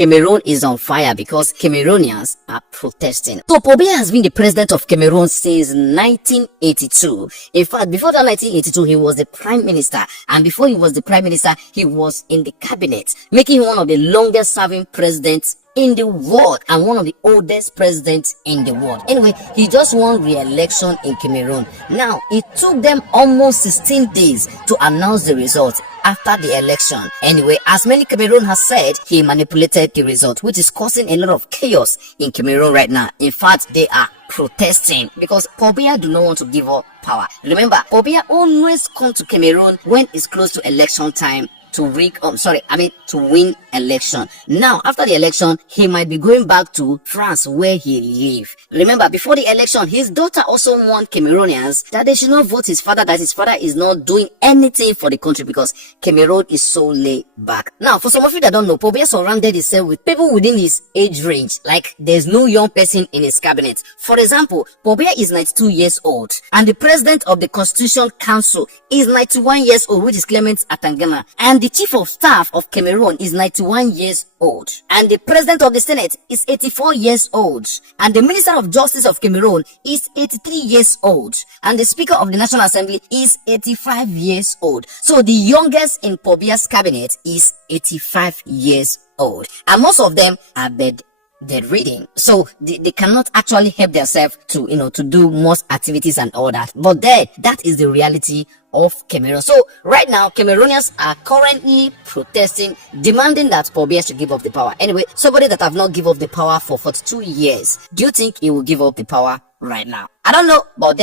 Cameroon is on fire because Cameroonians are protesting. So Paul Biya has been the president of Cameroon since 1982. In fact, before that 1982, he was the prime minister. And before he was the prime minister, he was in the cabinet, making him one of the longest serving presidents in the world and one of the oldest presidents in the world. Anyway, he just won re-election in Cameroon. Now, it took them almost 16 days to announce the result after the election. Anyway, as many Cameroon has said, he manipulated the result, which is causing a lot of chaos in Cameroon right now. In fact, they are protesting because Paul Biya do not want to give up power. Remember, Paul Biya always come to Cameroon when it's close to election time to win election. Now, after the election, he might be going back to France where he lived. Remember, before the election, his daughter also warned Cameroonians that they should not vote his father, that his father is not doing anything for the country because Cameroon is so laid back. Now, for some of you that don't know, Paul Biya surrounded himself with people within his age range. Like, there's no young person in his cabinet. For example, Paul Biya is 92 years old and the president of the Constitution Council is 91 years old, which is Clement Atangana. And the chief of staff of Cameroon is 91 years old. And the president of the Senate is 84 years old. And the minister of justice of Cameroon is 83 years old. And the speaker of the National Assembly is 85 years old. So the youngest in Paul Biya's cabinet is 85 years old. And most of them are bedridden. So they cannot actually help themselves to do most activities and all that. But that is the reality of Cameroon. So right now, Cameroonians are currently protesting, demanding that Paul Biya should give up the power. Anyway, somebody that have not given up the power for 42 years, do you think he will give up the power right now? I don't know, but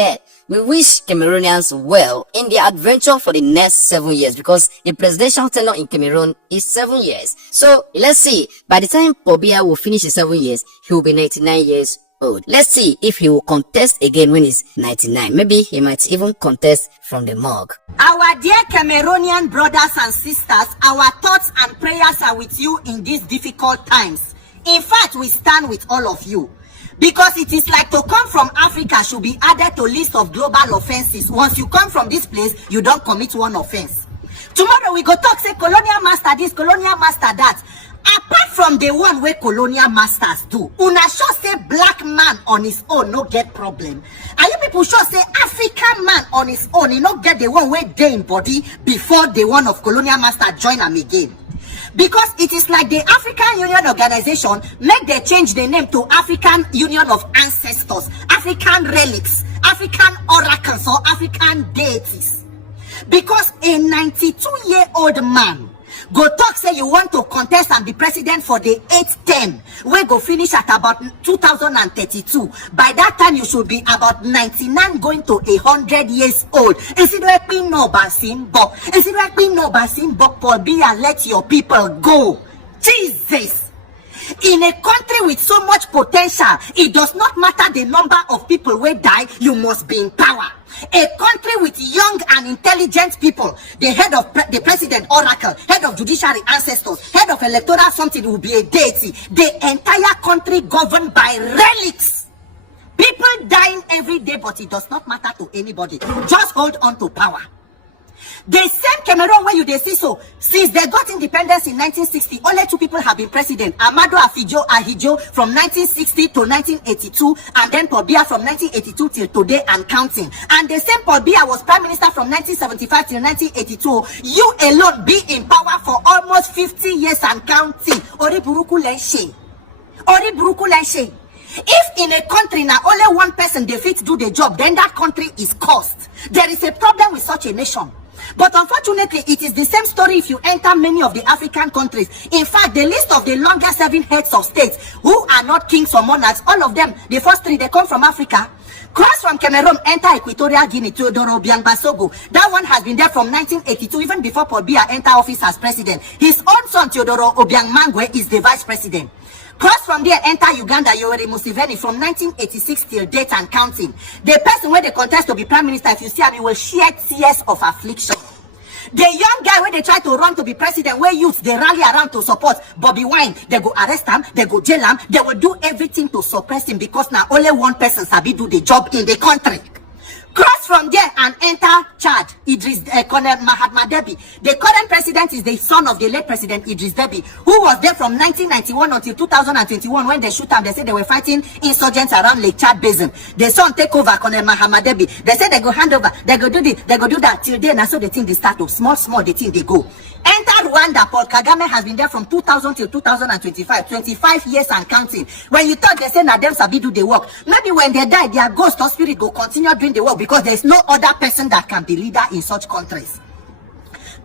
we wish Cameroonians well in their adventure for the next 7 years because the presidential tenure in Cameroon is 7 years. So let's see, by the time Paul Biya will finish his 7 years, he will be 99 years old. Let's see if he will contest again when he's 99. Maybe he might even contest from the morgue. Our dear Cameroonian brothers and sisters, our thoughts and prayers are with you in these difficult times. In fact, we stand with all of you. Because it is like to come from Africa should be added to list of global offenses. Once you come from this place, you don't commit one offense. Tomorrow we go talk, say colonial master this, colonial master that. Apart from the one where colonial masters do, una sure say black man on his own no get problem. And you people sure say African man on his own, he no get the one where they in body before the one of colonial master join them again. Because it is like the African Union Organization make they change the name to African Union of Ancestors, African Relics, African Oracles or African Deities. Because a 92-year-old man go talk say you want to contest and be president for the 8th term, we go finish at about 2032. By that time you should be about 99 going to 100 years old. Is it like we know Basimbo? Is it like we know Basimbo? Paul Biya, let your people go. Jesus! In a country with so much potential, it does not matter the number of people who die, you must be in power. A country with young and intelligent people, the head of the president oracle, head of judiciary ancestors, head of electoral something will be a deity. The entire country governed by relics. People dying every day, but it does not matter to anybody. Just hold on to power. The same Cameroon where they see so, since they got independence in 1960, only 2 people have been president. Amadou Ahijo from 1960 to 1982, and then Paul Biya from 1982 till today and counting. And the same Paul Biya was prime minister from 1975 till 1982. You alone be in power for almost 50 years and counting. Ori buruku lenshe. Ori buruku lenshe. If in a country now only one person defeats do the job, then that country is cursed. There is a problem with such a nation. But unfortunately, it is the same story if you enter many of the African countries. In fact, the list of the longest serving heads of states who are not kings or monarchs, all of them, the first 3, they come from Africa. Cross from Cameroon, enter Equatorial Guinea, Teodoro Obiang Basogo. That one has been there from 1982, even before Paul Biya entered office as president. His own son, Teodoro Obiang Mangwe, is the vice president. Cross from there, enter Uganda, Yoweri Museveni from 1986 till date and counting. The person where they contest to be prime minister, if you see him, will shed tears of affliction. The young guy where they try to run to be president, where youth they rally around to support Bobby Wine, they go arrest him, they go jail him, they will do everything to suppress him because now only one person sabi do the job in the country. Cross from there and enter Chad, Colonel Mahatma Debi. The current president is the son of the late President Idris Deby, who was there from 1991 until 2021 when they shoot him. They said they were fighting insurgents around Lake Chad Basin. The son take over Colonel Mahatma Debi. They said they go hand over, they go do this, they go do that. Till then, so the thing they start to small, the thing they go. Enter Rwanda. Paul Kagame has been there from 2000 till 2025, 25 years and counting. When you thought they say na them sabi do the work, maybe when they die, their ghost or spirit go continue doing the work because there is no other person that can be leader in such countries.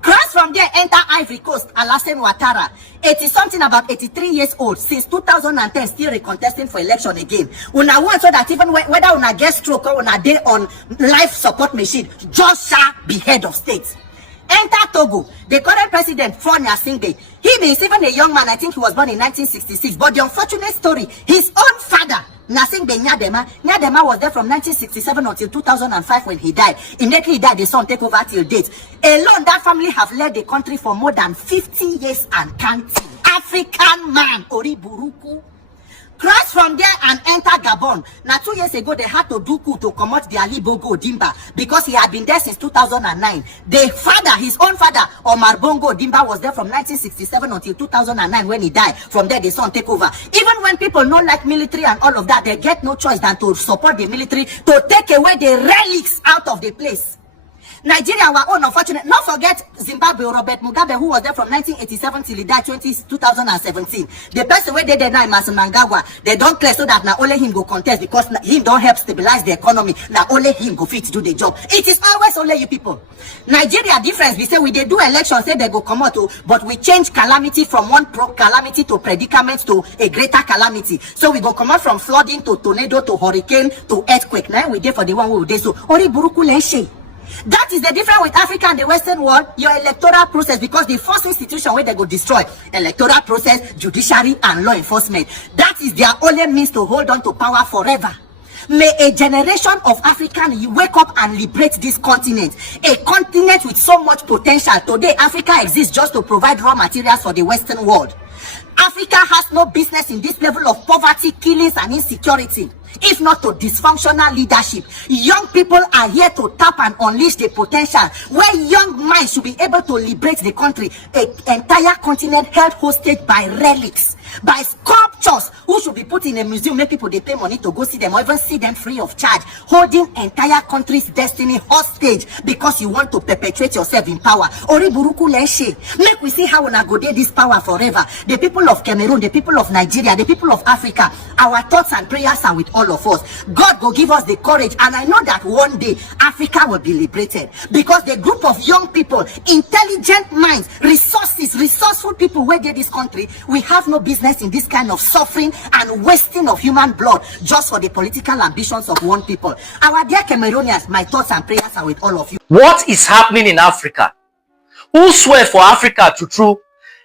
Cross from there, enter Ivory Coast, Alassane Ouattara. 80-something, about 83 years old, since 2010, still recontesting for election again. Una want so that even whether una get stroke or una day on life support machine, just shall be head of state. Enter Togo. The current president, Fêãr, he is even a young man. I think he was born in 1966. But the unfortunate story, his own father, Nasingbe Nyadema was there from 1967 until 2005 when he died. Immediately he died, the son take over till date. Alone, that family have led the country for more than 50 years and counting. African man, Ori Buruku. Cross from there and enter Gabon. Now 2 years ago, they had to do coup to come out the Ali Bongo Dimba because he had been there since 2009. The father, his own father, Omar Bongo Dimba, was there from 1967 until 2009 when he died. From there, the son take over. Even when people don't like military and all of that, they get no choice than to support the military to take away the relics out of the place. Nigeria, our own, unfortunate. Not forget Zimbabwe, Robert Mugabe, who was there from 1987 till he died 2017. The person where they did now, Mnangagwa, they don't clear so that now only him go contest because him don't help stabilize the economy. Now only him go fit to do the job. It is always only you people. Nigeria difference. We say we they do elections, say they go come out, but we change calamity from one calamity to predicament to a greater calamity. So we go come out from flooding to tornado to hurricane to earthquake. Now we there for the one we do so. Ori buruku leshe. That is the difference with Africa and the Western world. Your electoral process, because the first institution where they go destroy electoral process, judiciary, and law enforcement. That is their only means to hold on to power forever. May a generation of Africans wake up and liberate this continent. A continent with so much potential. Today, Africa exists just to provide raw materials for the Western world. Africa has no business in this level of poverty, killings, and insecurity, if not to dysfunctional leadership. Young people are here to tap and unleash the potential, where young minds should be able to liberate the country. An entire continent held hostage by relics, by sculptures, who should be put in a museum, make people they pay money to go see them, or even see them free of charge, holding entire country's destiny hostage because you want to perpetuate yourself in power. Ori buruku leshe. Make we see how we go dey this power forever. The people of Cameroon, the people of Nigeria, the people of Africa, our thoughts and prayers are with all of us. God will give us the courage, and I know that one day Africa will be liberated because the group of young people, intelligent minds, resourceful people where they this country, we have no business in this kind of suffering and wasting of human blood just for the political ambitions of one people. Our dear Cameroonians, my thoughts and prayers are with all of you. What is happening in Africa? Who swear for Africa to true?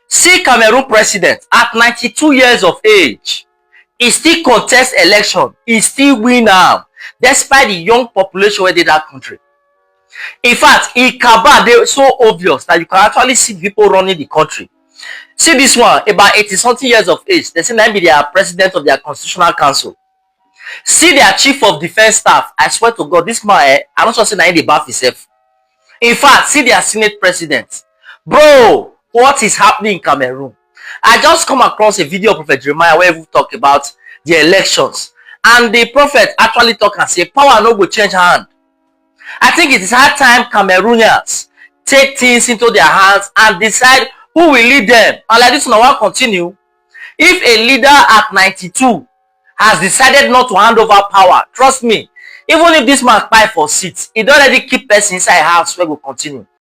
See Cameroon president at 92 years of age. He still contest election. He still win now, despite the young population within that country. In fact, in Kaba, they're so obvious that you can actually see people running the country. See this one, about 80-something years of age. They say now be their president of their constitutional council. See their chief of defense staff. I swear to God, this man, I'm not sure saying the bath himself. In fact, see their senate president. Bro, what is happening in Cameroon? I just come across a video of Prophet Jeremiah where we talk about the elections. And the prophet actually talk and say, power no go change hand. I think it is high time Cameroonians take things into their hands and decide who will lead them. And like this one, I will continue. If a leader at 92 has decided not to hand over power, trust me, even if this man fight for seats, he don't already keep person inside house where we continue.